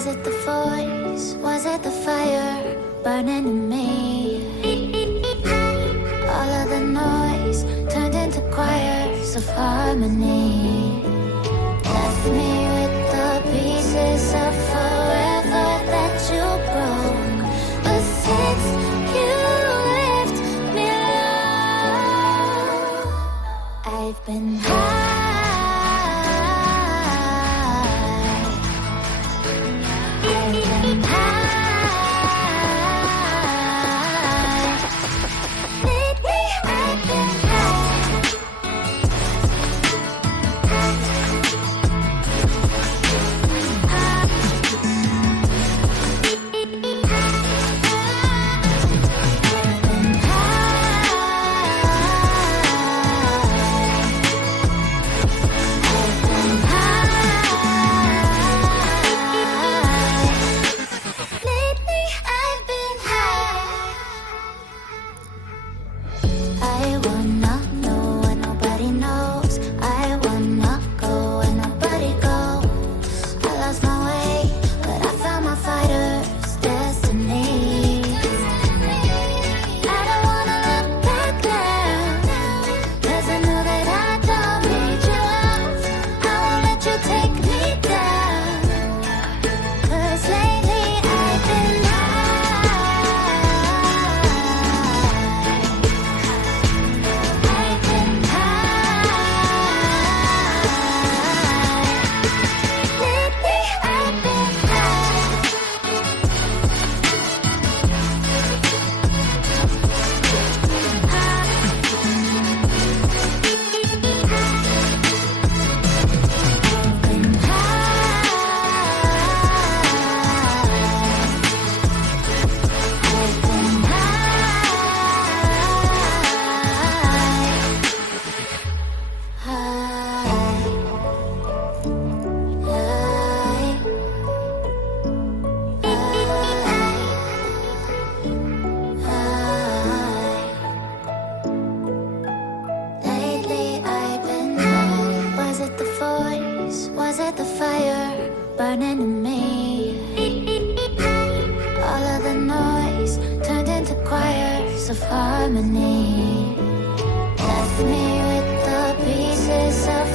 Was it the voice? Was it the fire burning in me? All of the noise turned into choirs of harmony. Left me with the pieces of forever that you broke. But since you left me alone, I've been high. Was it the fire burning in me? All of the noise turned into choirs of harmony. Left me with the pieces of